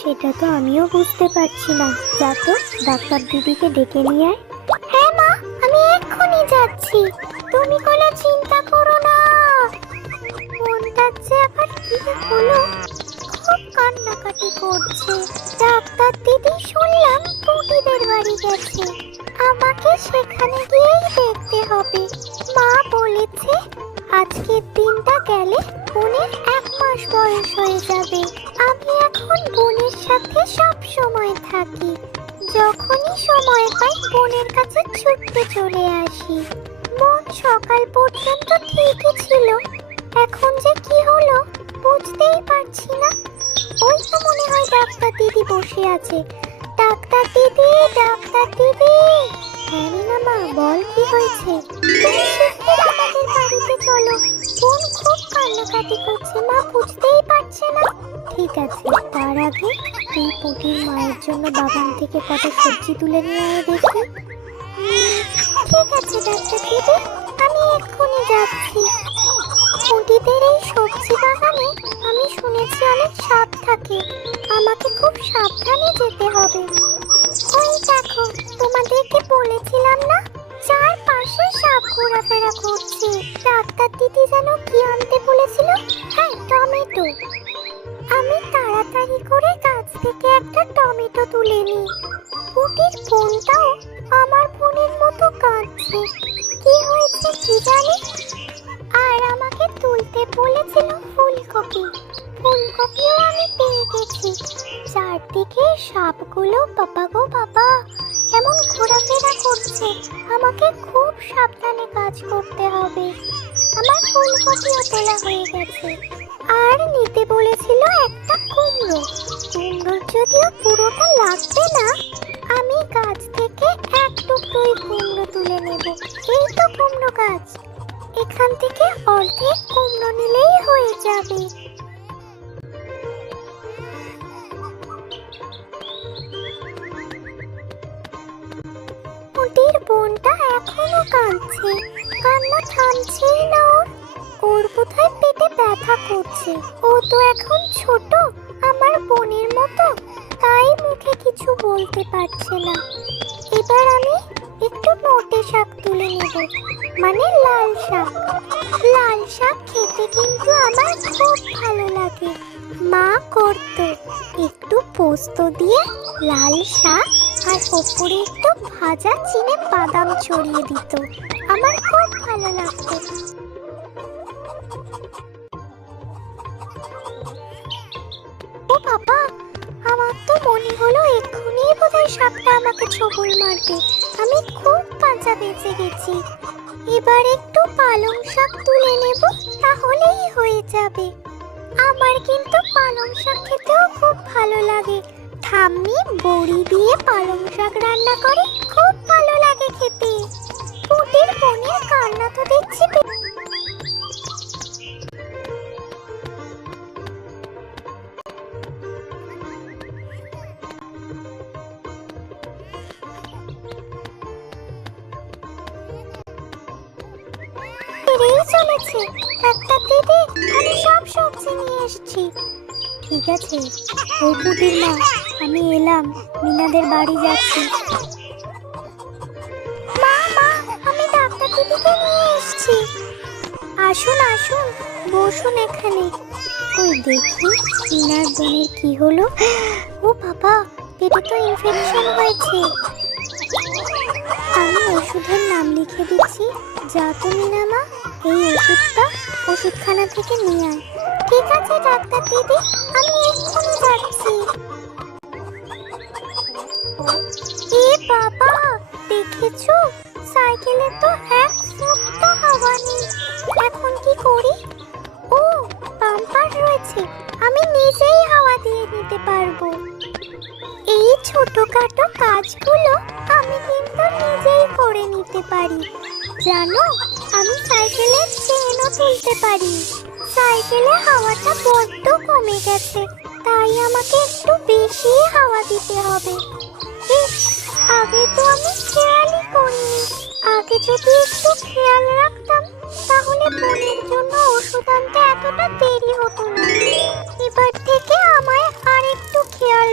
সেটা তো আমিও বুঝতে পারছি না। যা তো ডাক্তার দিদিকে ডেকে নিয়ে আয়। হ্যাঁ মা, আমি এক্ষুনি যাচ্ছি, তুমি কোনো চিন্তা করো না। মনটার যে আবার কি হলো, খুব কান্নাকাটি করছে। ডাক্তার দিদি শুনলাম পুটিদের বাড়ি গেছে, আমাকে সেখানে গিয়েই দেখতে হবে। মা বলেছে আজকের দিনটা গেলে বোনের 1 মাস বয়স হয়ে যাবে। আমি এখন বোনের সাথে সব সময় থাকি, যখনই সময় পাই বোনের কাছে ছুটতে চলে আসি। মন সকাল পর্যন্ত ঠিকই ছিল, এখন যে কি হলো বুঝতেই পারছি না। ওই তো মনে হয় ডাক্তার দিদি বসে আছে। ডাক্তার দিদি, ডাক্তার দিদি। হ্যাঁ রিনা মা, বল কি হয়েছে? তুমি শিগগির আমাদের বাড়িতে চলো, বোন খুব কান্নাকাটি করছে, মা বুঝতেই পারছে না। ঠিক আছে, তার আগে তুই পুটির মায়ের জন্য বাগান থেকে কত সবজি তুলে নিয়ে আয় দেখি। ঠিক আছে ডাক্তার দিদি, আমি এক্ষুনি যাচ্ছি। পুটিদের এই সবজি বাগানে আমি শুনেছি অনেক সাপ থাকে, আমাকে খুব সাবধানে যেতে হবে। ওই দেখো, তোমাদেরকে বলেছিলাম না চারপাশে সাপ ঘোরাফেরা করছে। ডাক্তার দিদি যেন কি আনতে বলেছিল? হ্যাঁ, টমেটো। আমি তাড়াতাড়ি করে গাছ থেকে একটা টমেটো তুলে নিই। পুটির বোনটাও আমার বোনের মতো কাঁদছে, কি হয়েছে কি জানি। আর আমাকে তুলতে বলেছিল ফুলকপি, ফুলকপিও আমি পেয়ে গেছি। চারদিকে সাপগুলো বাবা গো বাবা এমন ঘোরাফেরা করছে, আমাকে খুব সাবধানে কাজ করতে হবে। আমার ফুলকপিও তোলা হয়ে গেছে। আর নিতে বলেছিল একটা কুমড়ো, কুমড়োর যদিও পুরোটা লাগবে না, আমি গাছ থেকে এক টুকরোই কুমড়ো তুলে নেব। এই তো কুমড়ো গাছ, এখান থেকে অর্ধেক কুমড়ো নিলেই হয়ে যাবে। পুটির বোনটা এখনো কাঁদছে, কান্না থামছেই না ওর। ওর বোধহয় পেটে ব্যথা করছে। ও তো এখন ছোট, আমার বোনের মতো, তাই মুখে কিছু বলতে পারছে না। এবার আমি একটু নোটে শাক তুলে নেব, মানে লাল শাক। লাল শাক খেতে কিন্তু আমার খুব ভালো লাগে। মা করতো একটু পোস্ত দিয়ে লাল শাক, আর ওপরে একটু ভাজা চিনে বাদাম ছড়িয়ে দিত, আমার খুব ভালো লাগতো। ও বাবা, আমার তো মনে হলো এক্ষুনি বোধহয় সাপটা আমাকে ছোবল মারবে। আমি খুব বাঁচা বেঁচে গেছি। এবার একটু পালং শাক তুলে নেব, তাহলেই হয়ে যাবে। আমার কিন্তু পালং শাক খেতেও খুব ভালো লাগে। ঠাম্মি বড়ি দিয়ে পালং শাক রান্না করে, খুব ভালো লাগে খেতে। পুটির বোনের কান্না তো দেখছি বেড়েই চলেছে। ডাক্তার দিদি, আমি সব সবজি নিয়ে এসেছি। ঠিক আছে, ওই পুটির মা, আমি এলাম, মিনাদের বাড়ি যাচ্ছি। মা মা, আমি ডাক্তার দিদিকে নিয়ে এসেছি। আসুন আসুন, বসুন এখানে। ওই দেখি মিনার বোনের কি হলো। ও বাবা, পেটে তো ইনফেকশন হয়েছে। আমি ওষুধের নাম লিখে দিচ্ছি, যা তো মিনা মা, এই ওষুধটা ওষুধখানা থেকে নিয়ে আয়। ঠিক আছে ডাক্তার দিদি, আমি এক্ষুনি যাচ্ছি। এ বাবা, দেখেছো সাইকেলে তো এক ফুটটা হাওয়া নেই। এখন কি করি? ও, পাম্পার রয়েছে, আমি নিজেই হাওয়া দিয়ে নিতে পারবো। এই ছোটখাটো কাজগুলো আমি কিন্তু নিজেই করে নিতে পারি। জানো, আমি সাইকেলের চেনও তুলতে পারি। সাইকেলে হাওয়াটা বড্ড কমে গেছে, তাই আমাকে একটু বেশি হাওয়া দিতে হবে। আগে তো আমি খেয়ালই করিনি। আগে যদি একটু খেয়াল রাখতাম, তাহলে বোনের জন্য ওষুধ আনতে এতটা দেরি হতো না। এবার থেকে আমায় আর একটু খেয়াল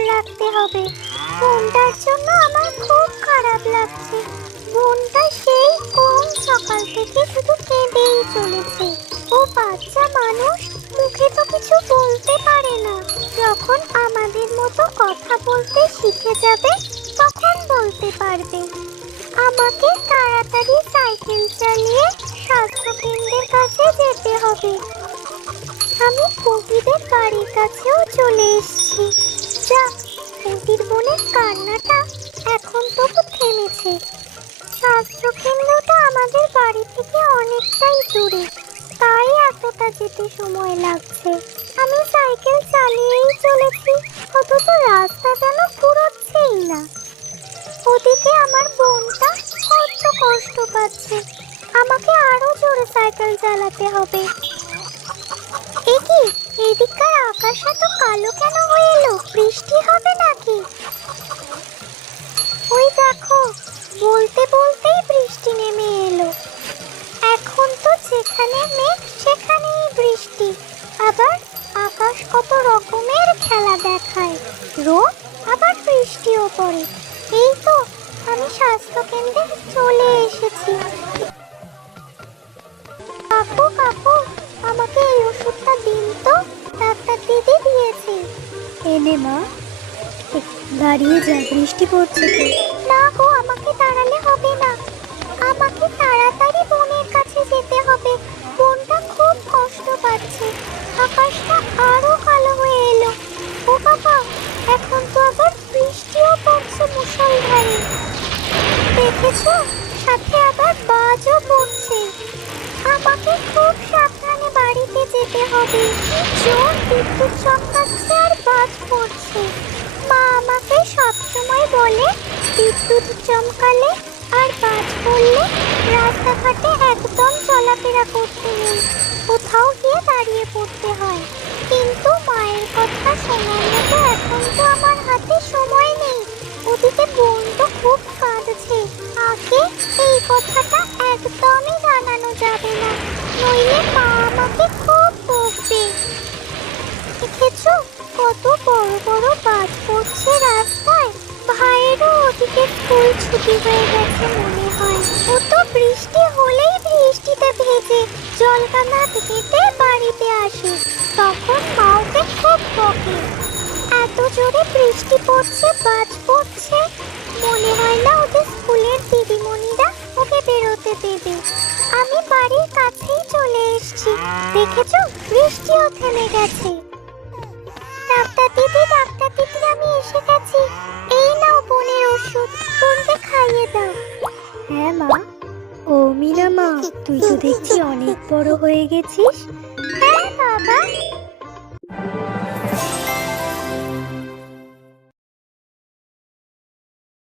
থেকে শুধু কেঁদেই চলেছে। ও বাচ্চা মানুষ, মুখে তো কিছু বলতে পারে না। যখন আমাদের মতো কথা বলতে শিখে যাবে তখন বলতে পারবে। আমাকে তাড়াতাড়ি সাইকেল চালিয়ে স্বাস্থ্য কেন্দ্রের কাছে যেতে হবে। আমি কবিদের বাড়ির কাছেও চলে এসেছি। যাক, কবির বোনের কান্নাটা এখন তবু থেমেছে। স্বাস্থ্য কেন্দ্রটা আমাদের বাড়ি থেকে অনেকটাই দূরে, তাই এতটা যেতে সময় লাগছে। আমি সাইকেল চালিয়েই চলেছি, অথচ রাস্তা যেন ফুরোচ্ছেই না। ওদিকে আমার বোনটা কত কষ্ট পাচ্ছে। আমাকে আরো জোরে সাইকেল চালাতে হবে। কি, এদিককার আকাশটা তো কালো কেন হয়ে এলো? বৃষ্টি হবে নাকি? ওই দেখো, বলতে বলতেই বৃষ্টি নেমে এলো। এখন তো যেখানে মেঘ সেখানেই বৃষ্টি। আবার আকাশ কত রকমের খেলা দেখায়, রোদ আবার বৃষ্টিও পড়ে। এই তো আমি স্বাস্থ্য কেন্দ্রে চলে এসেছি। কাকু কাকু, আমাকে এই ওষুধটা দিন তো, ডাক্তার দিদি দিয়েছে। এনে মা, দাঁড়িয়ে যা, বৃষ্টি পড়ছে তো। না গো, আমাকে দাঁড়ালে হবে না। আমাকে তাড়াতাড়ি বোনের কাছে যেতে হবে। বোনটা খুব কষ্ট পাচ্ছে। আকাশটা আরো কালো হয়ে এলো। ও বাবা, এখন তো আবার বৃষ্টিও পড়ছে মুষলধারে। দেখেছো, সাথে আবার বাজও পড়ছে। আমাকে খুব সাবধানে বাড়িতে যেতে হবে। কি জোর বিদ্যুৎ চমকাচ্ছে আর বাজ পড়ছে। মা আমাকে সবসময় বলে, বিদ্যুৎ চমকালে আর বাজ পড়লে রাস্তাঘাটে একদম চলাফেরা করতে নেই, কোথাও গিয়ে দাঁড়িয়ে পড়তে হয়। কিন্তু মায়ের কথা শোনার মতো এখন তো আমার হাতে সময় নেই। ওদিকে বোন তো খুব কাঁদছে। আগে এই কথাটা একদমই জানানো যাবে না, নইলে মা আমাকে খুব বকবে। দেখেছো কত বড় বড় বাজ পড়ছে রাস্তায়। ভাইয়েরও ওদিকে স্কুল ছুটি হয়ে গেছে মনে হয়। ও তো বৃষ্টি হলেই বৃষ্টিতে ভেজে জলকানা কেটে বাড়িতে আসে। তখন মা ওকে খুব বকে। এত জোরে বৃষ্টি পড়ছে, বাজ পড়ছে, মনে হয় না ওদের স্কুলের দিদিমণিরা ওকে বেরোতে দেবে। আমি বাড়ির কাছেই চলে এসেছি। দেখেছো, বৃষ্টিও থেমে গেছে। ডাক্তার দিদি, ডাক্তার দিদি, আমি এসে গেছি। এই নাও বোনের ওষুধ, বোনকে খাইয়ে দাও। হ্যাঁ মা। ও মিনা মা, তুই তো দেখছি অনেক বড় হয়ে গেছিস।